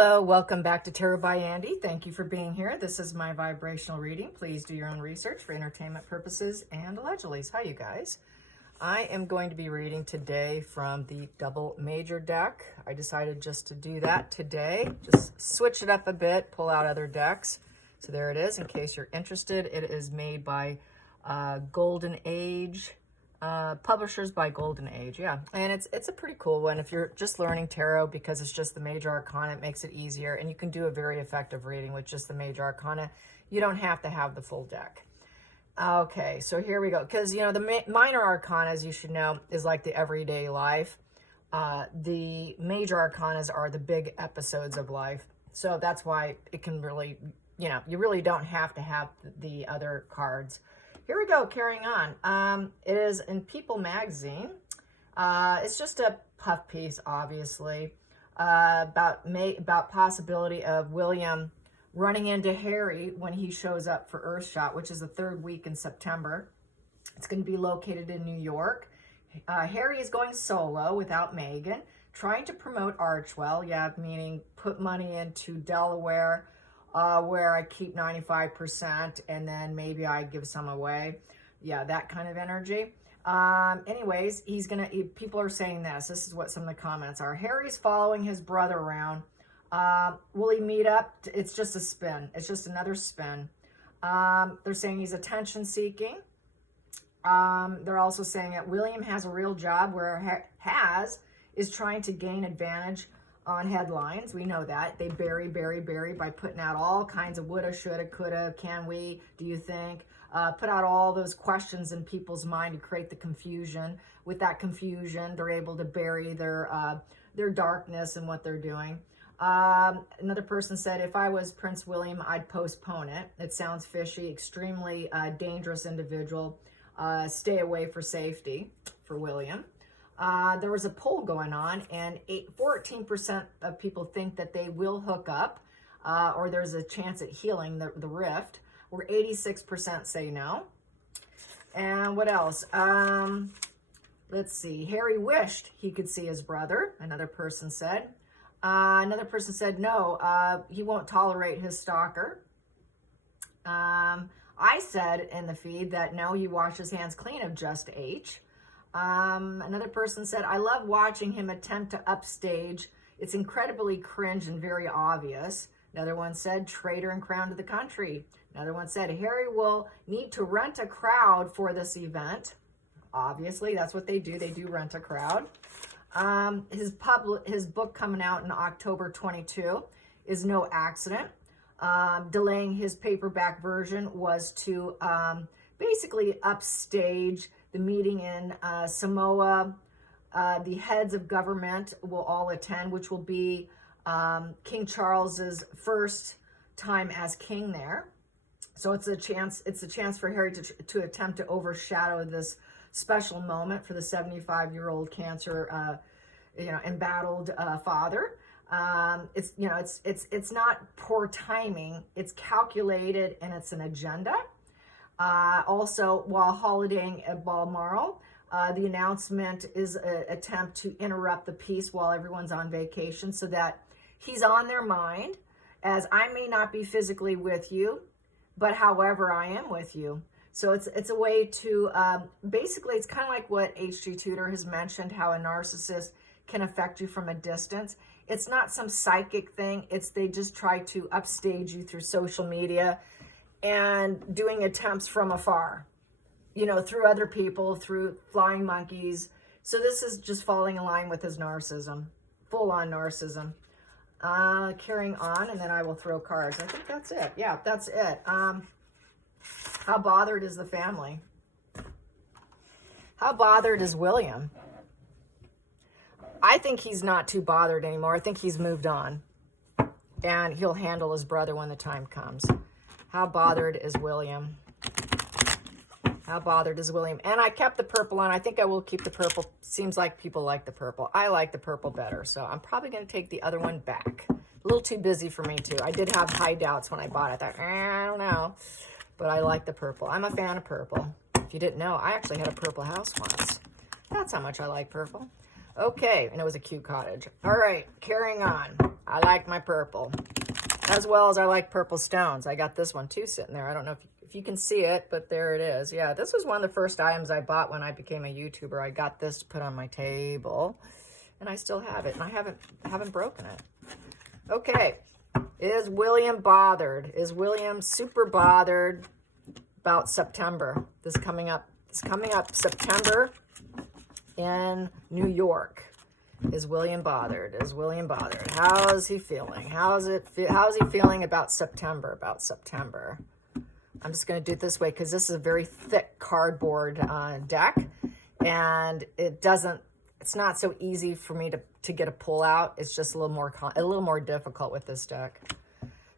Hello, welcome back to Tarot by Andy. Thank you for being here. This is my vibrational reading. Please do your own research for entertainment purposes and allegedly. Hi, you guys. I am going to be reading today from the double major deck. I decided just to do that today. Just switch it up a bit, pull out other decks. So there it is, in case you're interested. It is made by Golden Age. Publishers by Golden Age, yeah. And it's a pretty cool one if you're just learning tarot, because it's just the major arcana. It makes it easier, and you can do a very effective reading with just the major arcana. You don't have to have the full deck. Okay, so here we go. Because, you know, the minor arcana, as you should know, is like the everyday life. The major arcanas are the big episodes of life. So that's why it can really, you know, you really don't have to have the other cards. Here we go, carrying on. It is in People magazine. It's just a puff piece, obviously, about possibility of William running into Harry when he shows up for Earthshot, which is the third week in September. It's going to be located in New York. Harry is going solo without Meghan, trying to promote Archwell, yeah, meaning put money into Delaware, where I keep 95% and then maybe I give some away. Yeah, that kind of energy. Anyways, people are saying this. This is what some of the comments are. Harry's following his brother around. Will he meet up? It's just a spin. It's just another spin. They're saying he's attention seeking. They're also saying that William has a real job, where Has is trying to gain advantage on headlines. We know that. They bury by putting out all kinds of woulda, shoulda, coulda, can we, do you think? Put out all those questions in people's mind to create the confusion. With that confusion, they're able to bury their darkness and what they're doing. Another person said, if I was Prince William, I'd postpone it. It sounds fishy, extremely dangerous individual. Stay away for safety for William. There was a poll going on, and 14% of people think that they will hook up, or there's a chance at healing the rift, where 86% say no. And what else? Let's see. Harry wished he could see his brother, another person said. Another person said no, he won't tolerate his stalker. I said in the feed that no, he washes hands clean of Just H. Another person said, I love watching him attempt to upstage. It's incredibly cringe and very obvious. Another one said, traitor and crown to the country. Another one said, Harry will need to rent a crowd for this event. Obviously, that's what they do. They do rent a crowd. His book coming out in October 22 is no accident. Delaying his paperback version was to basically upstage the meeting in Samoa. The heads of government will all attend, which will be King Charles's first time as king there. So it's a chance for Harry to attempt to overshadow this special moment for the 75-year-old cancer, embattled father. It's not poor timing. It's calculated, and it's an agenda. Also, while holidaying at Balmoral, the announcement is an attempt to interrupt the peace while everyone's on vacation, so that he's on their mind, as I may not be physically with you, but however I am with you. So it's a way to, basically, it's kind of like what H.G. Tudor has mentioned, how a narcissist can affect you from a distance. It's not some psychic thing. They just try to upstage you through social media and doing attempts from afar, through other people, through flying monkeys. So this is just falling in line with his narcissism, full-on narcissism. Carrying on, and then I will throw cards. I think that's it. Yeah, that's it. How bothered is the family? How bothered is William? I think he's not too bothered anymore. I think he's moved on, and he'll handle his brother when the time comes. How bothered is William? How bothered is William? And I kept the purple on. I think I will keep the purple. Seems like people like the purple. I like the purple better, so I'm probably going to take the other one back. A little too busy for me, too. I did have high doubts when I bought it. I thought, I don't know. But I like the purple. I'm a fan of purple. If you didn't know, I actually had a purple house once. That's how much I like purple. Okay, and it was a cute cottage. All right, carrying on. I like my purple. As well as I like purple stones. I got this one too sitting there. I don't know if you can see it, but there it is. Yeah, this was one of the first items I bought when I became a YouTuber. I got this to put on my table, and I still have it, and I haven't broken it. Okay, is William bothered? Is William super bothered about September? This coming up September in New York. Is William bothered? Is William bothered? How is he feeling? How is he feeling about September? I'm just going to do it this way because this is a very thick cardboard deck, and it's not so easy for me to get a pull out. It's just a little more difficult with this deck.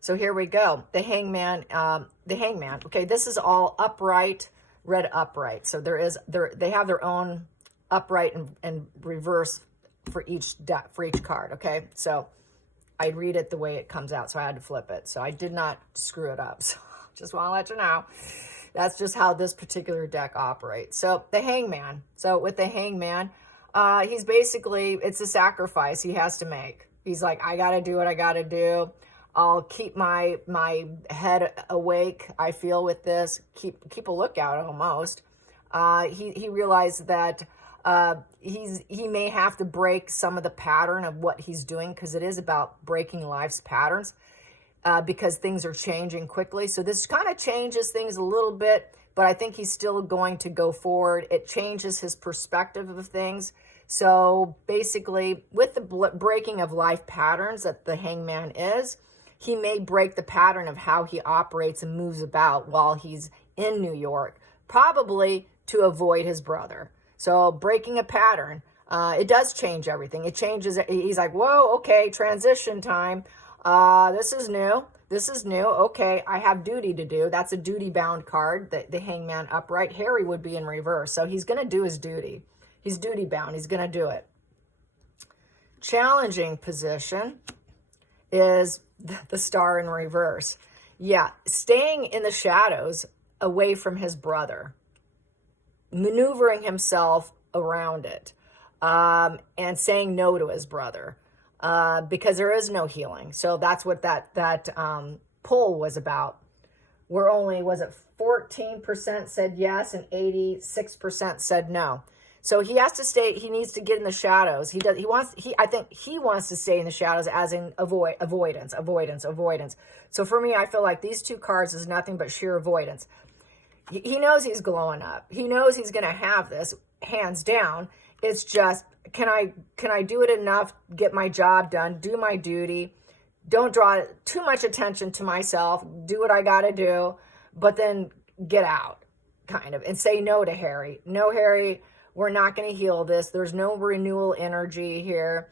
So here we go. The Hangman. Okay, this is all upright, red upright. So they have their own upright and reverse for each card. Okay, so I read it the way it comes out, so I had to flip it. So I did not screw it up. So just want to let you know, that's just how this particular deck operates. So the Hangman. So with the Hangman, he's basically, it's a sacrifice he has to make. He's like, I got to do what I got to do. I'll keep my head awake, I feel, with this. Keep a lookout almost. He realized that he may have to break some of the pattern of what he's doing, because it is about breaking life's patterns, because things are changing quickly. So this kind of changes things a little bit, but I think he's still going to go forward. It changes his perspective of things. So basically, with the breaking of life patterns that the Hangman is, he may break the pattern of how he operates and moves about while he's in New York, probably to avoid his brother. So breaking a pattern, it does change everything. It changes. He's like, whoa, okay, transition time. This is new. Okay, I have duty to do. That's a duty-bound card, the Hangman upright. Harry would be in reverse. So he's going to do his duty. He's duty-bound. He's going to do it. Challenging position is the Star in reverse. Yeah, staying in the shadows away from his brother, maneuvering himself around it, and saying no to his brother, because there is no healing. So that's what that poll was about. Where only, was it 14% said yes and 86% said no. So he has to stay. He needs to get in the shadows. I think he wants to stay in the shadows, as in avoidance. So for me, I feel like these two cards is nothing but sheer avoidance. He knows he's glowing up. He knows he's going to have this, hands down. It's just, can I do it enough, get my job done, do my duty, don't draw too much attention to myself, do what I got to do, but then get out, kind of, and say no to Harry. No, Harry, we're not going to heal this. There's no renewal energy here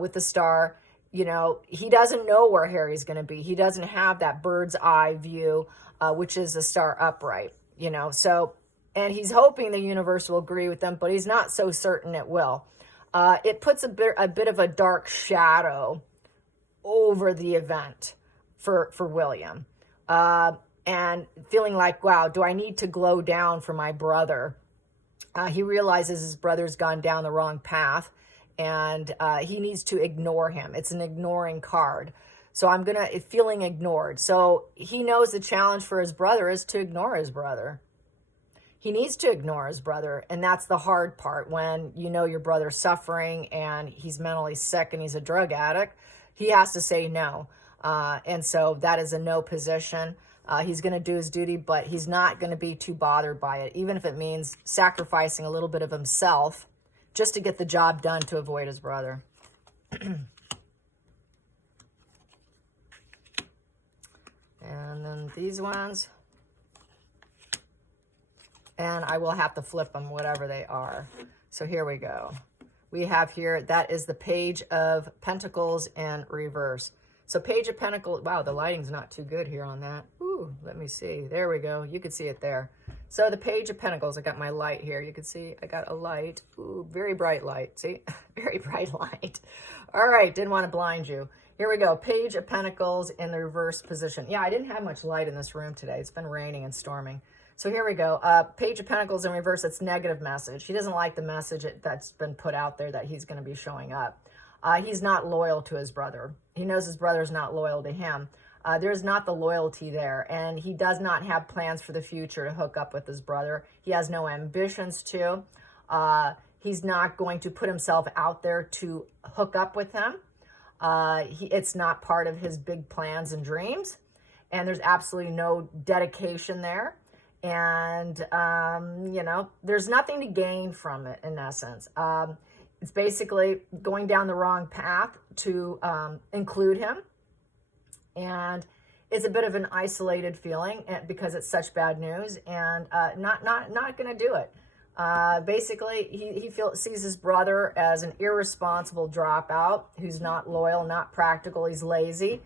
with the Star. You know, he doesn't know where Harry's going to be. He doesn't have that bird's eye view, which is the Star upright. You know, so, and he's hoping the universe will agree with them, but he's not so certain it will. It puts a bit of a dark shadow over the event for William, and feeling like, wow, do I need to glow down for my brother? He realizes his brother's gone down the wrong path, and he needs to ignore him. It's an ignoring card. So feeling ignored. So he knows the challenge for his brother is to ignore his brother. He needs to ignore his brother. And that's the hard part, when you know your brother's suffering and he's mentally sick and he's a drug addict. He has to say no. And so that is a no position. He's going to do his duty, but he's not going to be too bothered by it, even if it means sacrificing a little bit of himself just to get the job done to avoid his brother. And then these ones. And I will have to flip them, whatever they are. So here we go. We have here, that is the Page of Pentacles in reverse. So Page of Pentacles, wow, the lighting's not too good here on that. Ooh, let me see. There we go. You can see it there. So the Page of Pentacles, I got my light here. You can see I got a light. Ooh, very bright light. See? Very bright light. All right, didn't want to blind you. Here we go. Page of Pentacles in the reverse position. Yeah, I didn't have much light in this room today. It's been raining and storming. So here we go. Page of Pentacles in reverse. It's negative message. He doesn't like the message that's been put out there that he's going to be showing up. He's not loyal to his brother. He knows his brother's not loyal to him. There's not the loyalty there, and he does not have plans for the future to hook up with his brother. He has no ambitions to. He's not going to put himself out there to hook up with him. It's not part of his big plans and dreams, and there's absolutely no dedication there. And, you know, there's nothing to gain from it, in essence. It's basically going down the wrong path to include him. And it's a bit of an isolated feeling because it's such bad news, and not going to do it. Basically, he sees his brother as an irresponsible dropout who's not loyal, not practical. He's lazy,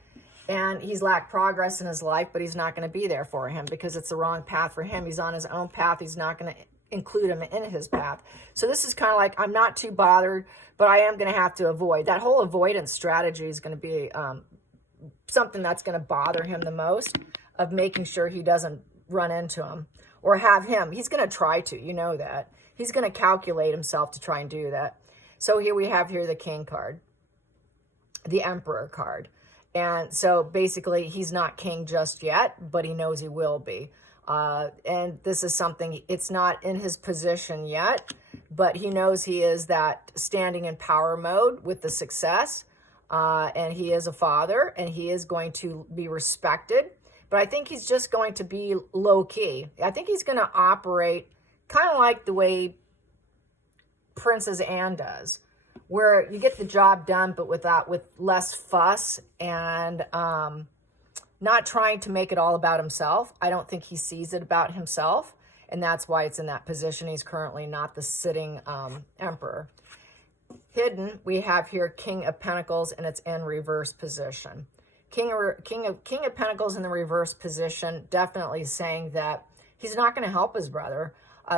and he's lacked progress in his life, but he's not going to be there for him because it's the wrong path for him. He's on his own path. He's not going to include him in his path. So this is kind of like, I'm not too bothered, but I am going to have to avoid. That whole avoidance strategy is going to be something that's going to bother him the most, of making sure he doesn't run into him or have him. He's going to try to, you know that. He's going to calculate himself to try and do that. So here we have the King card, the Emperor card. And so basically he's not king just yet, but he knows he will be. And this is something, it's not in his position yet, but he knows he is that standing in power mode with the success. And he is a father, and he is going to be respected. But I think he's just going to be low-key. I think he's going to operate kind of like the way Princess Anne does, where you get the job done, but with less fuss and not trying to make it all about himself. I don't think he sees it about himself, and that's why it's in that position. He's currently not the sitting emperor. Hidden, we have here King of Pentacles, and it's in reverse position. King of Pentacles in the reverse position, definitely saying that he's not going to help his brother.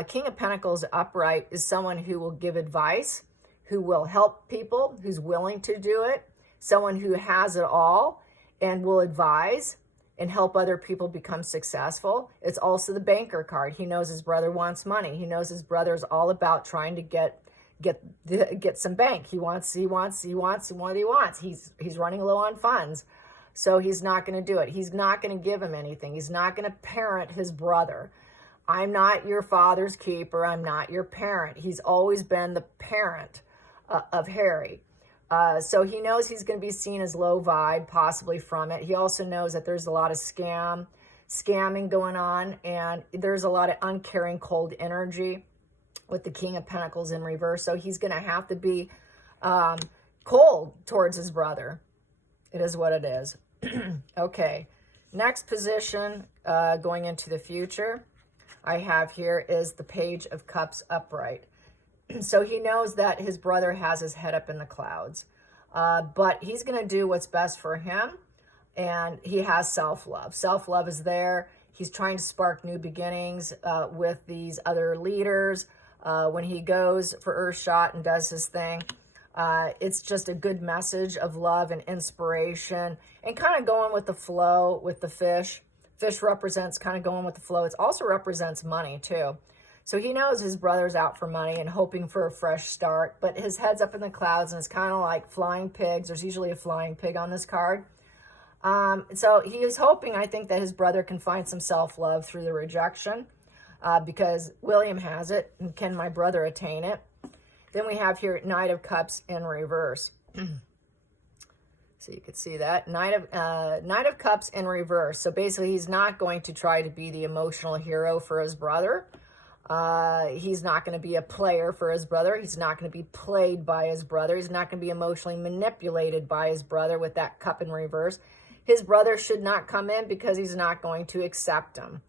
King of Pentacles upright is someone who will give advice, who will help people, who's willing to do it, someone who has it all and will advise and help other people become successful. It's also the Banker card. He knows his brother wants money. He knows his brother's all about trying to get some bank. He wants what he wants. He's running low on funds. So he's not going to do it. He's not going to give him anything. He's not going to parent his brother. I'm not your father's keeper. I'm not your parent. He's always been the parent of Harry. So he knows he's going to be seen as low vibe, possibly from it. He also knows that there's a lot of scamming going on, and there's a lot of uncaring, cold energy with the King of Pentacles in reverse. So he's going to have to be cold towards his brother. It is what it is. Okay, next position, going into the future, I have here is the Page of Cups upright. So he knows that his brother has his head up in the clouds, but he's going to do what's best for him, and he has self-love. Self-love is there. He's trying to spark new beginnings with these other leaders. When he goes for Earthshot and does his thing, it's just a good message of love and inspiration, and kind of going with the flow with the fish. Fish represents kind of going with the flow. It also represents money too. So he knows his brother's out for money and hoping for a fresh start, but his head's up in the clouds, and it's kind of like flying pigs. There's usually a flying pig on this card. So he is hoping, I think, that his brother can find some self-love through the rejection, because William has it, and can my brother attain it? Then we have here Knight of Cups in reverse. So you can see that. Knight of Cups in reverse. So basically he's not going to try to be the emotional hero for his brother. He's not going to be a player for his brother. He's not going to be played by his brother. He's not going to be emotionally manipulated by his brother with that cup in reverse. His brother should not come in because he's not going to accept him.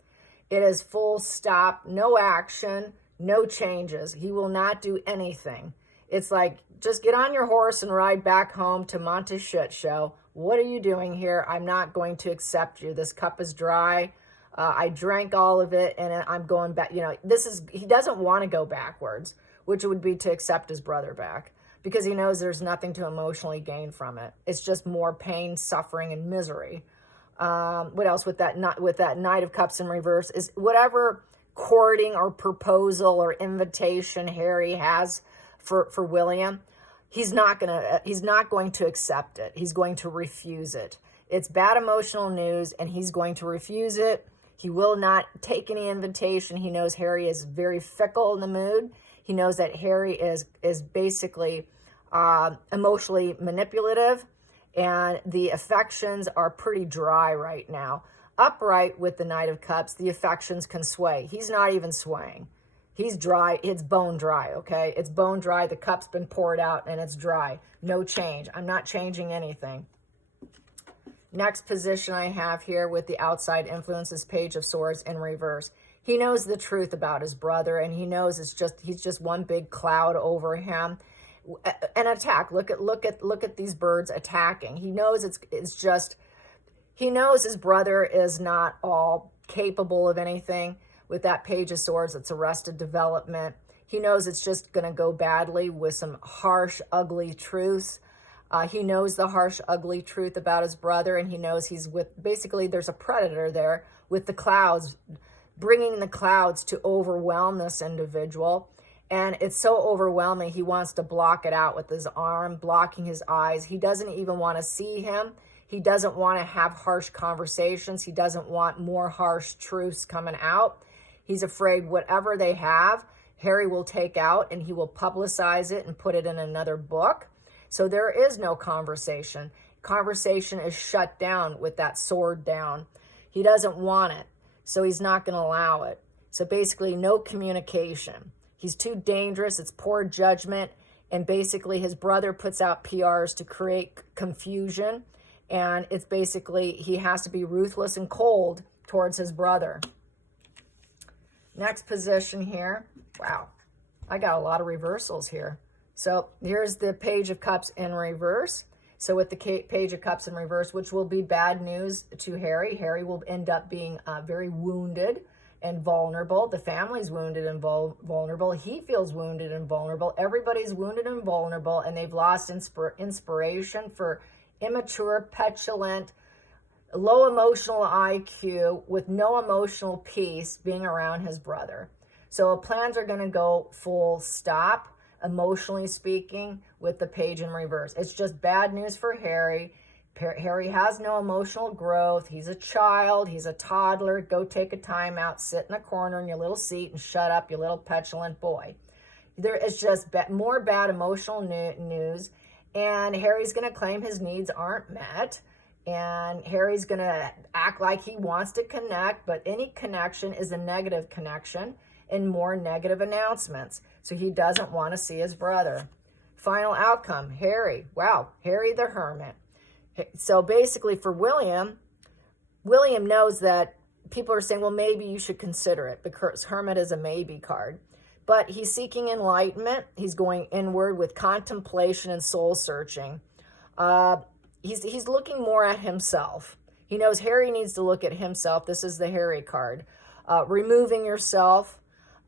It is full stop, no action, no changes. He will not do anything. It's like, just get on your horse and ride back home to Monta's shit show. What are you doing here? I'm not going to accept you. This cup is dry. I drank all of it, and I'm going back. You know, he doesn't want to go backwards, which would be to accept his brother back, because he knows there's nothing to emotionally gain from it. It's just more pain, suffering, and misery. What else with that Knight of Cups in reverse is whatever courting or proposal or invitation Harry has for William. he's not going to accept it. He's going to refuse it. It's bad emotional news, and he's going to refuse it. He will not take any invitation. He knows Harry is very fickle in the mood. He knows that Harry is basically emotionally manipulative, and the affections are pretty dry right now. Upright with the Knight of Cups, the affections can sway. He's not even swaying. He's dry. It's bone dry, okay? It's bone dry. The cup's been poured out, and it's dry. No change. I'm not changing anything. Next position I have here with the outside influences, Page of Swords in reverse. He knows the truth about his brother, and he knows he's just one big cloud over him. An attack. Look at these birds attacking. He knows he knows his brother is not all capable of anything. With that Page of Swords, it's arrested development. He knows it's just going to go badly with some harsh, ugly truths. He knows the harsh, ugly truth about his brother, and he knows he's basically there's a predator there with the clouds, bringing the clouds to overwhelm this individual. And it's so overwhelming, he wants to block it out with his arm, blocking his eyes. He doesn't even want to see him. He doesn't want to have harsh conversations. He doesn't want more harsh truths coming out. He's afraid whatever they have, Harry will take out, and he will publicize it and put it in another book. So there is no conversation. Conversation is shut down with that sword down. He doesn't want it, so he's not going to allow it. So basically, no communication. He's too dangerous. It's poor judgment. And basically, his brother puts out PRs to create confusion. And it's basically, he has to be ruthless and cold towards his brother. Next position here. Wow, I got a lot of reversals here. So here's the Page of Cups in reverse. So with the Page of Cups in reverse, which will be bad news to Harry. Harry will end up being very wounded and vulnerable. The family's wounded and vulnerable. He feels wounded and vulnerable. Everybody's wounded and vulnerable, and they've lost inspiration for immature, petulant, low emotional IQ with no emotional peace being around his brother. So plans are going to go full stop, emotionally speaking, with the Page in reverse. It's just bad news for Harry. Harry has no emotional growth. He's a child. He's a toddler. Go take a time out, sit in a corner in your little seat and shut up, you little petulant boy. There is just more bad emotional news, and Harry's going to claim his needs aren't met, and Harry's going to act like he wants to connect, but any connection is a negative connection and more negative announcements. So he doesn't want to see his brother. Final outcome, Harry. Wow, Harry the Hermit. So basically for William knows that people are saying, well, maybe you should consider it because Hermit is a maybe card. But he's seeking enlightenment. He's going inward with contemplation and soul searching. He's looking more at himself. He knows Harry needs to look at himself. This is the Harry card. Removing yourself,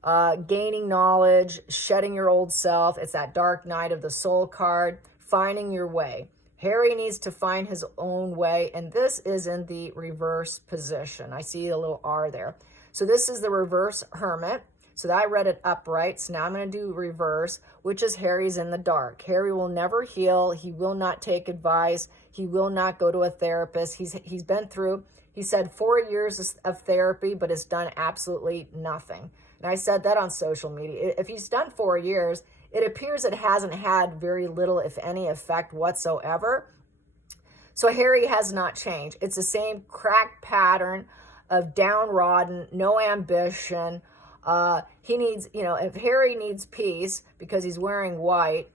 gaining knowledge, shedding your old self. It's that Dark Night of the Soul card. Finding your way. Harry needs to find his own way, and this is in the reverse position. I see a little R there. So this is the reverse Hermit. So I read it upright, so now I'm going to do reverse, which is Harry's in the dark. Harry will never heal. He will not take advice. He will not go to a therapist. He's been through, he said, 4 years of therapy, but has done absolutely nothing. And I said that on social media. If he's done 4 years, it appears it hasn't had very little, if any, effect whatsoever. So Harry has not changed. It's the same crack pattern of downtrodden, no ambition. He needs, if Harry needs peace because he's wearing white,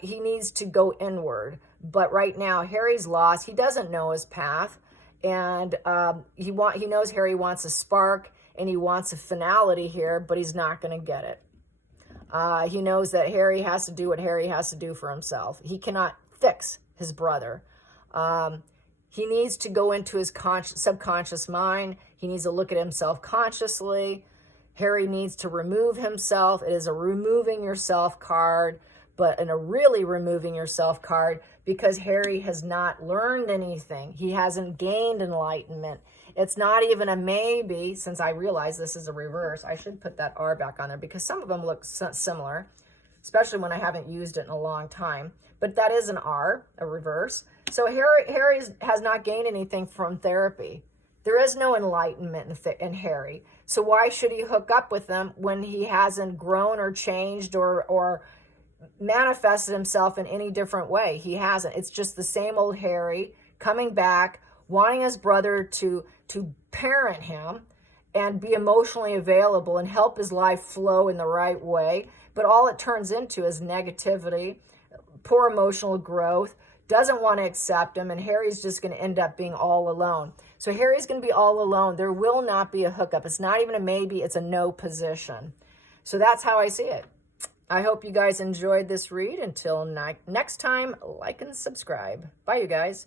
he needs to go inward. But right now, Harry's lost. He doesn't know his path. And he knows Harry wants a spark and he wants a finality here, but he's not going to get it. He knows that Harry has to do what Harry has to do for himself. He cannot fix his brother. He needs to go into his subconscious mind. He needs to look at himself consciously. Harry needs to remove himself. It is a removing yourself card, but a really removing yourself card because Harry has not learned anything. He hasn't gained enlightenment. It's not even a maybe, since I realize this is a reverse. I should put that R back on there because some of them look similar. especially when I haven't used it in a long time. But that is an R, a reverse. So Harry has not gained anything from therapy. There is no enlightenment in Harry. So why should he hook up with them when he hasn't grown or changed or manifested himself in any different way? He hasn't. It's just the same old Harry coming back, wanting his brother to parent him and be emotionally available and help his life flow in the right way. But all it turns into is negativity, poor emotional growth, doesn't want to accept him, and Harry's just going to end up being all alone. So Harry's going to be all alone. There will not be a hookup. It's not even a maybe, it's a no position. So that's how I see it. I hope you guys enjoyed this read. Until next time, like and subscribe. Bye, you guys.